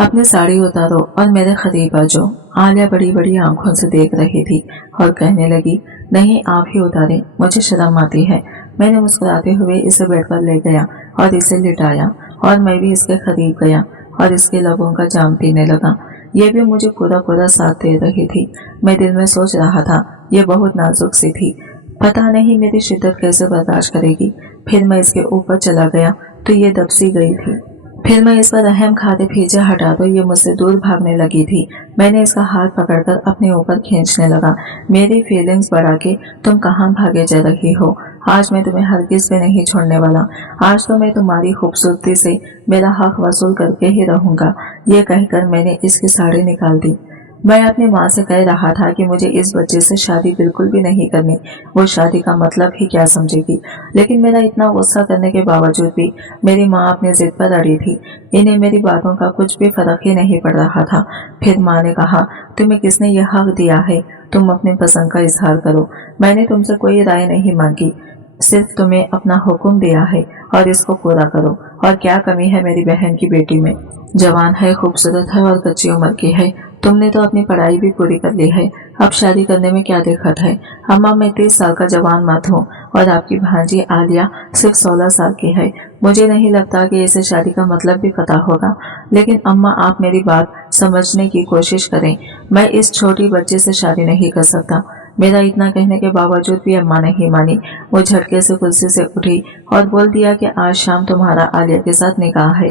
अपनी साड़ी उतारो और मेरे करीब आ जाओ। आलिया बड़ी बड़ी आंखों से देख रही थी और कहने लगी, नहीं आप ही उतारें, मुझे शर्म आती है। मैंने मुस्कुराते हुए इसे बेड पर ले गया और इसे लिटाया और मैं भी इसके करीब गया और इसके लबों का जाम पीने लगा। ये भी मुझे पूरा पूरा साथ दे रही थी। मैं दिल में सोच रहा था, ये बहुत नाजुक सी थी, पता नहीं मेरी शिद्दत कैसे बर्दाश्त करेगी। फिर मैं इसके ऊपर चला गया तो ये दब सी गई थी। फिर मैं इस पर रहम खाते पीछे हटा तो ये मुझसे दूर भागने लगी थी। मैंने इसका हाथ पकड़कर अपने ऊपर खींचने लगा। मेरी फीलिंग्स बढ़ा के, तुम कहाँ भागे जा रही हो? आज मैं तुम्हें हरगिज भी नहीं छोड़ने वाला। आज तो मैं तुम्हारी खूबसूरती से मेरा हक वसूल करके ही रहूंगा। ये कहकर मैंने इसकी साड़ी निकाल दी। मैं अपनी माँ से कह रहा था कि मुझे इस बच्चे से शादी बिल्कुल भी नहीं करनी, वो शादी का मतलब ही क्या समझेगी। लेकिन मेरा इतना गुस्सा करने के बावजूद भी मेरी माँ अपनी जिद पर अड़ी थी। इन्हें मेरी बातों का कुछ भी फर्क ही नहीं पड़ रहा था। फिर माँ ने कहा, तुम्हें किसने यह हक दिया है? तुम अपनी पसंद का इजहार करो। मैंने तुमसे कोई राय नहीं मांगी, सिर्फ तुम्हें अपना हुक्म दिया है और इसको पूरा करो। और क्या कमी है मेरी बहन की बेटी में? जवान है, खूबसूरत है और कच्ची उम्र की है। तुमने तो अपनी पढ़ाई भी पूरी कर ली है, अब शादी करने में क्या दिक्कत है? अम्मा मैं 30 साल का जवान मर्द हूँ और आपकी भांजी आलिया सिर्फ 16 साल की है। मुझे नहीं लगता कि इसे शादी का मतलब भी पता होगा। लेकिन अम्मा आप मेरी बात समझने की कोशिश करें। मैं इस छोटी बच्चे से शादी नहीं कर सकता। मेरा इतना कहने के बावजूद भी अम्मा नहीं मानी। वो झटके से कुर्सी से उठी और बोल दिया कि आज शाम तुम्हारा आलिया के साथ निकाह है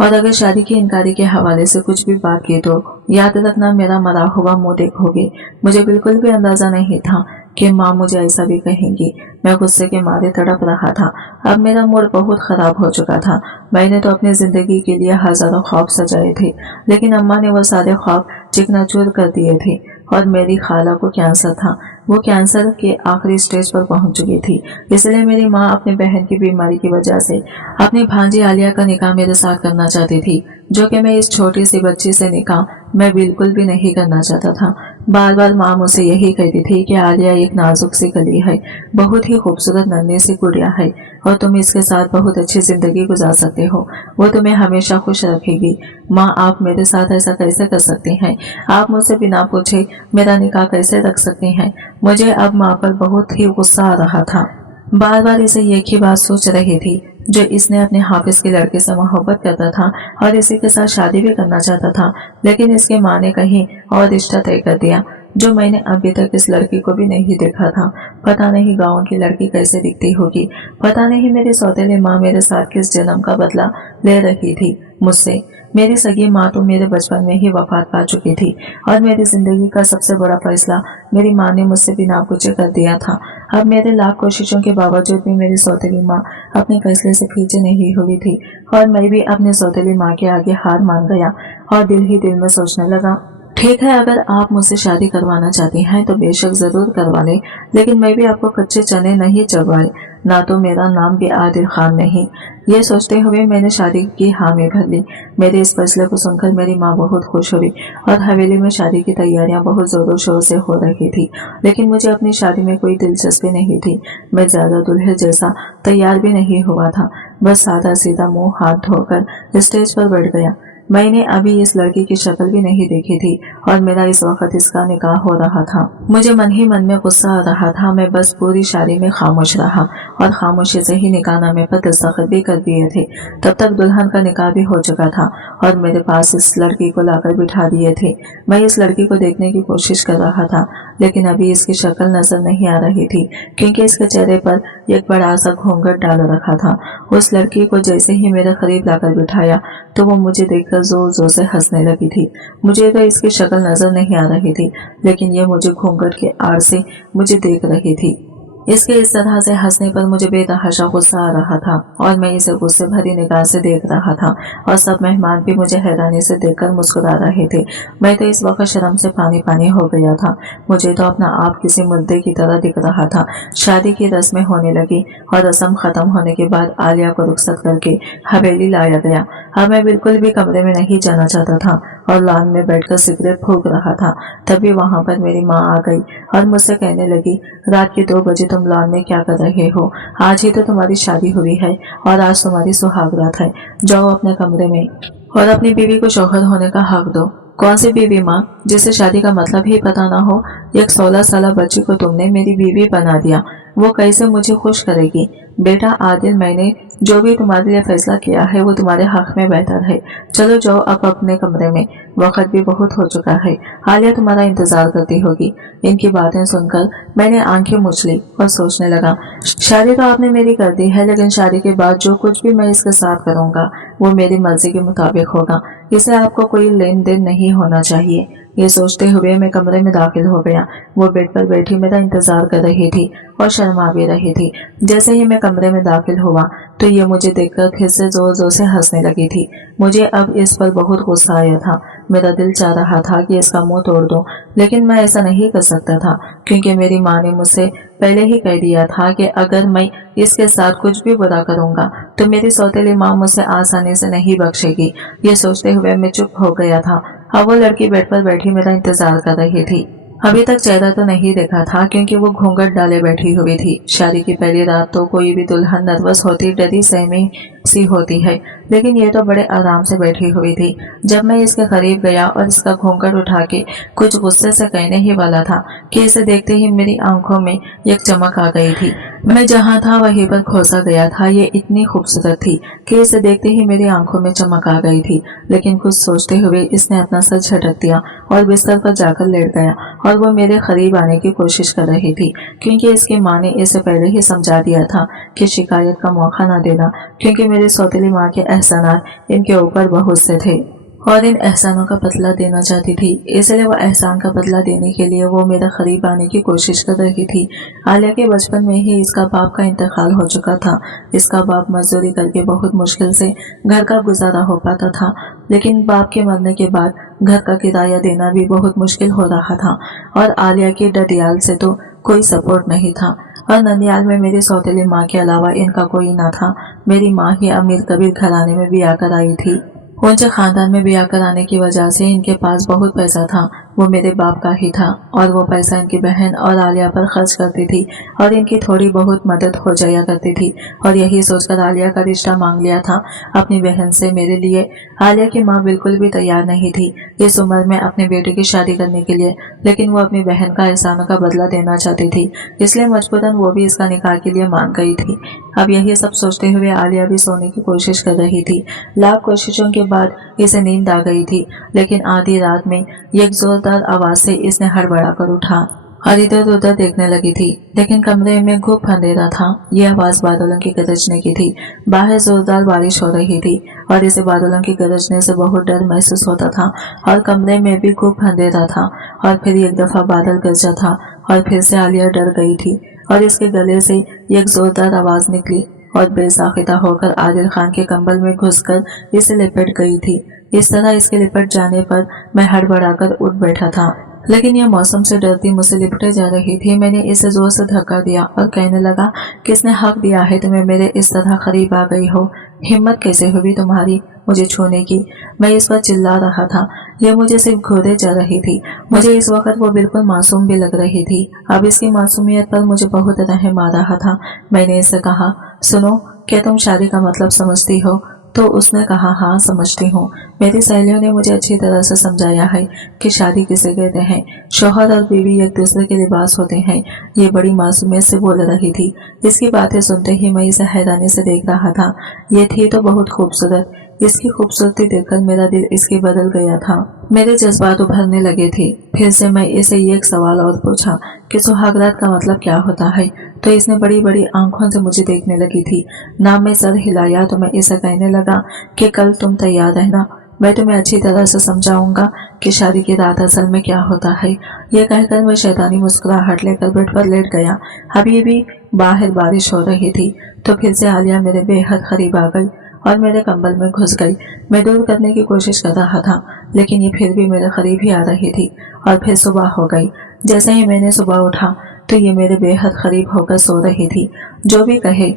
और अगर शादी की इनकारी के हवाले से कुछ भी बात की तो याद रखना मेरा मरा हुआ मुंह देखोगे। मुझे बिल्कुल भी अंदाजा नहीं था कि माँ मुझे ऐसा भी कहेंगी। मैं गुस्से के मारे तड़प रहा था। अब मेरा मूड बहुत खराब हो चुका था। मैंने तो अपनी जिंदगी के लिए हजारों ख्वाब सजाए थे, लेकिन अम्मा ने वो सारे ख्वाब चिकनाचूर कर दिए थे। और मेरी खाला को कैंसर था, वो कैंसर के आखिरी स्टेज पर पहुंच चुकी थी। इसलिए मेरी माँ अपनी बहन की बीमारी की वजह से अपनी भांजी आलिया का निकाह मेरे साथ करना चाहती थी, जो कि मैं इस छोटी सी बच्ची से निकाह मैं बिल्कुल भी नहीं करना चाहता था। बार बार माँ मुझसे यही कहती थी कि आलिया एक नाजुक सी कली है, बहुत ही खूबसूरत नन्ही सी गुड़िया है और तुम इसके साथ बहुत अच्छी जिंदगी गुजार सकते हो। वो तुम्हें हमेशा खुश रखेगी। माँ आप मेरे साथ ऐसा कैसे कर सकती हैं? आप मुझसे बिना पूछे मेरा निकाह कैसे रख सकती हैं? मुझे अब माँ पर बहुत ही गुस्सा आ रहा था। बार बार इसे एक ही बात सोच रही थी, जो इसने अपने हाफिज के लड़के से मोहब्बत करता था और इसी के साथ शादी भी करना चाहता था। लेकिन इसके माँ ने कहीं और रिश्ता तय कर दिया, जो मैंने अभी तक इस लड़की को भी नहीं देखा था। पता नहीं गाँव की लड़की कैसे दिखती होगी। पता नहीं मेरी सौतेली माँ मेरे साथ किस जन्म का बदला ले रही थी मुझसे। मेरी सगी माँ तो मेरे बचपन में ही वफात पा चुकी थी और मेरी जिंदगी का सबसे बड़ा फैसला मेरी माँ ने मुझसे बिना पूछे कर दिया था। अब मेरे लाख कोशिशों के बावजूद भी मेरी सौतेली माँ अपने फैसले से पीछे नहीं हुई थी और मैं भी अपनी सौतेली माँ के आगे हार मान गया और दिल ही दिल में सोचने लगा, ठीक है अगर आप मुझसे शादी करवाना चाहती हैं तो बेशक जरूर करवा लें, लेकिन मैं भी आपको कच्चे चने नहीं चबवाए, ना तो मेरा नाम भी आदिल खान नहीं। ये सोचते हुए मैंने शादी की हामी भर ली। मेरे इस फैसले को सुनकर मेरी माँ बहुत खुश हुई और हवेली में शादी की तैयारियां बहुत जोरों शोर से हो रही थी। लेकिन मुझे अपनी शादी में कोई दिलचस्पी नहीं थी। मैं ज्यादा दुल्हे जैसा तैयार भी नहीं हुआ था, बस सादा सीधा मुंह हाथ धोकर स्टेज पर बैठ गया। मैंने अभी इस लड़की की शक्ल भी नहीं देखी थी और मेरा इस वक्त इसका निकाह हो रहा था। मुझे मन ही मन में गुस्सा आ रहा था। मैं बस पूरी शादी में खामोश रहा और खामोशी से ही निकाहनामे पर दस्तखत भी कर दिए थे। तब तक दुल्हन का निकाह भी हो चुका था और मेरे पास इस लड़की को लाकर बिठा दिए थे। मैं इस लड़की को देखने की कोशिश कर रहा था, लेकिन अभी इसकी शक्ल नजर नहीं आ रही थी क्योंकि इसके चेहरे पर एक बड़ा सा घूंघट डाल रखा था। उस लड़की को जैसे ही मेरे करीब लाकर बिठाया तो वो मुझे देखकर जोर जोर से हंसने लगी थी। मुझे तो इसकी शक्ल नजर नहीं आ रही थी, लेकिन ये मुझे घूंघट के आड़ से मुझे देख रही थी। इसके इस तरह से हंसने पर मुझे बेतहाशा गुस्सा आ रहा था और मैं इसे गुस्से भरी निगाह से देख रहा था और सब मेहमान भी मुझे हैरानी से देखकर मुस्कुरा रहे थे। मैं तो इस वक्त शर्म से पानी पानी हो गया था। मुझे तो अपना आप किसी मुर्दे की तरह दिख रहा था। शादी की रस्में होने लगी और रस्म खत्म होने के बाद आलिया को रुखसत करके हवेली लाया गया। अब मैं बिल्कुल भी कमरे में नहीं जाना चाहता था। और लॉन में बैठकर सिगरेट फूंक रहा था। तभी वहां पर मेरी माँ आ गई और मुझसे कहने लगी, रात के 2 बजे तुम लॉन में क्या कर रहे हो? आज ही तो तुम्हारी शादी हुई है और आज तुम्हारी सुहागरात है। जाओ अपने कमरे में और अपनी बीवी को शौहर होने का हक दो। कौन सी बीवी माँ, जिसे शादी का मतलब ही पता ना हो? एक 16 साल बच्ची को तुमने मेरी बीवी बना दिया, वो कैसे मुझे खुश करेगी? बेटा आदिल, मैंने जो भी तुम्हारे लिए फैसला किया है वो तुम्हारे हक में बेहतर है। चलो जाओ अब अपने कमरे में, वक्त भी बहुत हो चुका है। आलिया तुम्हारा इंतजार करती होगी। इनकी बातें सुनकर मैंने आंखें मूछ ली और सोचने लगा, शादी तो आपने मेरी कर दी है, लेकिन शादी के बाद जो कुछ भी मैं इसके साथ करूंगा वो मेरी मर्जी के मुताबिक होगा। इसे आपको कोई लेन देन नहीं होना चाहिए। ये सोचते हुए मैं कमरे में दाखिल हो गया। वो बेड पर बैठी मेरा इंतजार कर रही थी और शर्मा भी रही थी। जैसे ही मैं कमरे में दाखिल हुआ तो ये मुझे देखकर फिर से जोर जोर से हंसने लगी थी। मुझे अब इस पर बहुत गुस्सा आया था। मेरा दिल चाह रहा था कि इसका मुंह तोड़ दूं, लेकिन मैं ऐसा नहीं कर सकता था, क्योंकि मेरी माँ ने मुझसे पहले ही कह दिया था कि अगर मैं इसके साथ कुछ भी बुरा करूंगा तो मेरी सौतेली माँ मुझसे आसानी से नहीं बख्शेगी। ये सोचते हुए मैं चुप हो गया था। अब वो लड़की बेड पर बैठी मेरा इंतजार कर रही थी। अभी तक चेहरा तो नहीं देखा था, क्योंकि वो घूंघट डाले बैठी हुई थी। शादी की पहली रात तो कोई भी दुल्हन नर्वस होती, डरी सहमी सी होती है, लेकिन ये तो बड़े आराम से बैठी हुई थी। जब मैं इसके करीब गया और इसका घूंघट उठा के कुछ गुस्से से कहने ही वाला था कि इसे देखते ही मेरी आंखों में एक चमक आ गई थी। मैं जहाँ था वहीं पर खोसा गया था। ये इतनी खूबसूरत थी कि इसे देखते ही मेरी आंखों में चमक आ गई थी। लेकिन कुछ सोचते हुए इसने अपना सर झटक दिया और बिस्तर पर जाकर लेट गया और वो मेरे करीब आने की कोशिश कर रही थी, क्योंकि इसकी माँ ने इसे पहले ही समझा दिया था कि शिकायत का मौका न देना, क्योंकि मेरी सौतेली माँ के एहसानात इनके ऊपर बहुत से थे और इन एहसानों का बदला देना चाहती थी। इसलिए वो एहसान का बदला देने के लिए वो मेरे करीब आने की कोशिश कर रही थी। आलिया के बचपन में ही इसका बाप का इंतकाल हो चुका था। इसका बाप मजदूरी करके बहुत मुश्किल से घर का गुजारा हो पाता था, लेकिन बाप के मरने के बाद घर का किराया देना भी बहुत मुश्किल हो रहा था और आलिया की डडियाल से तो कोई सपोर्ट नहीं था। और ननियाल में मेरी सौतेली माँ के अलावा इनका कोई ना था। मेरी माँ ही अमीर कबीर घराने में भी आकर आई थी। ऊंचे खानदान में ब्याह कराने की वजह से इनके पास बहुत पैसा था। वो मेरे बाप का ही था और वो पैसा इनकी बहन और आलिया पर खर्च करती थी और इनकी थोड़ी बहुत मदद हो जाया करती थी। और यही सोचकर आलिया का रिश्ता मांग लिया था अपनी बहन से मेरे लिए। आलिया की माँ बिल्कुल भी तैयार नहीं थी इस उम्र में अपने बेटे की शादी करने के लिए, लेकिन वो अपनी बहन का एहसानों का बदला देना चाहती थी, इसलिए मजबूरन वो भी इसका निकाह के लिए मान गई थी। अब यही सब सोचते हुए आलिया भी सोने की कोशिश कर रही थी। लाख कोशिशों के बाद इसे नींद आ गई थी, लेकिन आधी रात में एक जोरदार आवाज से इसने हड़बड़ा कर उठा और इधर उधर देखने लगी थी, लेकिन कमरे में घुप अंधेरा था। ये आवाज बादलों की गरजने की थी। बाहर जोरदार बारिश हो रही थी और इसे बादलों की गरजने से बहुत डर महसूस होता था और कमरे में भी घुप अंधेरा था। और फिर एक दफा बादल गरजा था और फिर से आलिया डर गई थी और इसके गले से एक जोरदार आवाज निकली और बेसाख्ता होकर आदिल खान के कंबल में घुसकर इसे लिपट गई थी। इस तरह इसके लिपट जाने पर मैं हड़बड़ाकर उठ बैठा था, लेकिन यह मौसम से डरती मुझसे लिपटे जा रही थी। मैंने इसे जोर से धक्का दिया और कहने लगा, किसने हक दिया है तुम्हें मेरे इस तरह करीब आ गई हो? हिम्मत कैसे हुई तुम्हारी मुझे छूने की? मैं इस पर चिल्ला रहा था। यह मुझे सिर्फ घूरे जा रही थी। मुझे इस वक्त वो बिल्कुल मासूम भी लग रही थी। अब इसकी मासूमियत पर मुझे बहुत रहम आ रहा था। मैंने इससे कहा, सुनो, क्या तुम शादी का मतलब समझती हो? तो उसने कहा, हाँ समझती हूँ। मेरी सहेलियों ने मुझे अच्छी तरह से समझाया है कि शादी किसे कहते हैं। शौहर और बीवी एक दूसरे के लिबास होते हैं। ये बड़ी मासूमियत से बोल रही थी। इसकी बातें सुनते ही मैं इसे हैरानी से देख रहा था। ये थी तो बहुत खूबसूरत। इसकी खूबसूरती देखकर मेरा दिल इसकी बदल गया था। मेरे जज्बात उभरने लगे थे। फिर से मैं इसे एक सवाल और पूछा कि सुहागरात का मतलब क्या होता है, तो इसने बड़ी बड़ी आंखों से मुझे देखने लगी थी। ना मैं सर हिलाया तो मैं इसे कहने लगा कि कल तुम तैयार रहना, मैं तुम्हें अच्छी तरह से समझाऊंगा कि शादी की रात असल में क्या होता है। यह कहकर मैं शैतानी मुस्कुराहट लेकर बेड पर लेट गया। अभी भी बाहर बारिश हो रही थी तो फिर से आलिया मेरे बेहद करीब आ गई और मेरे कंबल में घुस गई। मैं दूर करने की कोशिश कर रहा था, लेकिन ये फिर भी मेरे करीब ही आ रही थी। और फिर सुबह हो गई। जैसे ही मैंने सुबह उठा तो ये मेरे बेहद करीब होकर सो रही थी। जो भी कहे,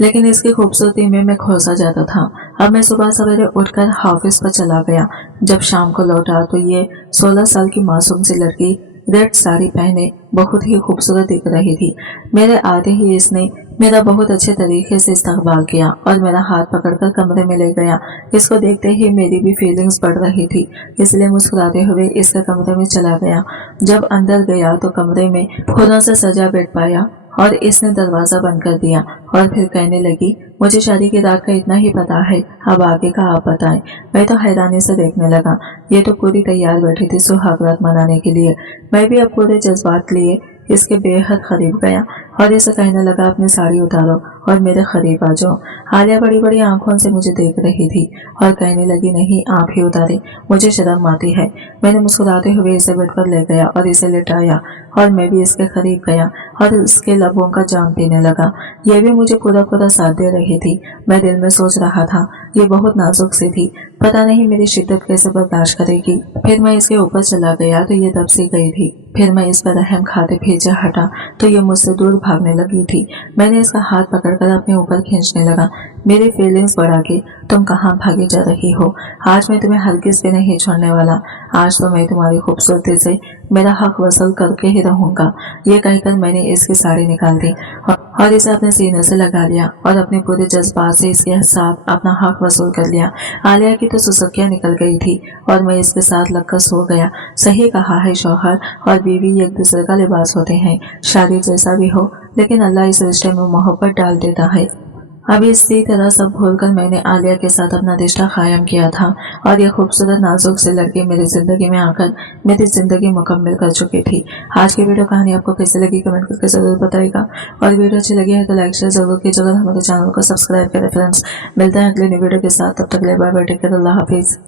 लेकिन इसकी खूबसूरती में मैं खोसा जाता था। अब मैं सुबह सवेरे उठकर ऑफिस पर चला गया। जब शाम को लौटा तो ये 16 साल की मासूम सी लड़की रेड साड़ी पहने बहुत ही खूबसूरत दिख रही थी। मेरे आते ही इसने मेरा बहुत अच्छे तरीके से इस्तकबाल किया और मेरा हाथ पकड़कर कमरे में ले गया। इसको देखते ही मेरी भी फीलिंग्स बढ़ रही थी, इसलिए मुस्कुराते हुए इसके कमरे में चला गया। जब अंदर गया तो कमरे में फूलों से सजा बेड पाया और इसने दरवाजा बंद कर दिया और फिर कहने लगी, मुझे शादी की रात का इतना ही पता है, अब आगे का आप बताएं। मैं तो हैरानी से देखने लगा। ये तो पूरी तैयार बैठी थी सुहागरात मनाने के लिए। मैं भी अब पूरे जज्बात लिए इसके बेहद करीब गया और इसे कहने लगा, अपनी साड़ी उतारो और मेरे करीब आ जाओ। आलिया बड़ी बड़ी आंखों से मुझे देख रही थी और कहने लगी, नहीं आप ही उतारे, मुझे शर्म आती है। मैंने मुस्कुराते हुए इसे बेड पर ले गया और इसे लिटाया और मैं भी इसके करीब गया और उसके लबों का जाम पीने लगा। यह भी मुझे पूरा पूरा साथ दे रही थी। मैं दिल में सोच रहा था, ये बहुत नाजुक सी थी, पता नहीं मेरी शिद्दत कैसे बर्दाश्त करेगी। फिर मैं इसके ऊपर चला गया तो ये दब सी गई थी। फिर मैं इस पर रहम खाते पीछे हटा तो ये मुझसे दूर भागने लगी थी। मैंने इसका हाथ पकड़कर अपने ऊपर खींचने लगा। मेरी फीलिंग्स बढ़ा के, तुम कहाँ भागी जा रही हो? आज मैं तुम्हें हरगिज भी नहीं छोड़ने वाला। आज तो मैं तुम्हारी खूबसूरती से मेरा हक वसूल करके ही रहूंगा। ये कहकर मैंने इसकी साड़ी निकाल दी और इसे अपने सीने से लगा लिया और अपने पूरे जज्बात से इसके साथ अपना हक वसूल कर लिया। आलिया की तो सुसुकियां निकल गई थी और मैं इसके साथ लगकर सो गया। सही कहा है, शौहर और बीवी एक दूसरे का लिबास होते हैं, शादी जैसा भी हो, लेकिन अल्लाह इस रिश्ते में मोहब्बत डाल देता है। अब इसी तरह सब भूलकर मैंने आलिया के साथ अपना रिश्ता कायम किया था और यह खूबसूरत नाजुक से लड़की मेरी जिंदगी में आकर मेरी जिंदगी मुकम्मल कर चुकी थी। आज की वीडियो कहानी आपको कैसे लगी कमेंट करके जरूर बताइएगा और वीडियो अच्छी लगी है तो लाइक शेयर जरूर कीजिएगा। हमारे चैनल को सब्सक्राइब करें फ्रेंड्स। मिलते हैं अगले वीडियो के साथ, तब तक के लिए बाय बाय, टेक केयर, अल्लाह हाफिज।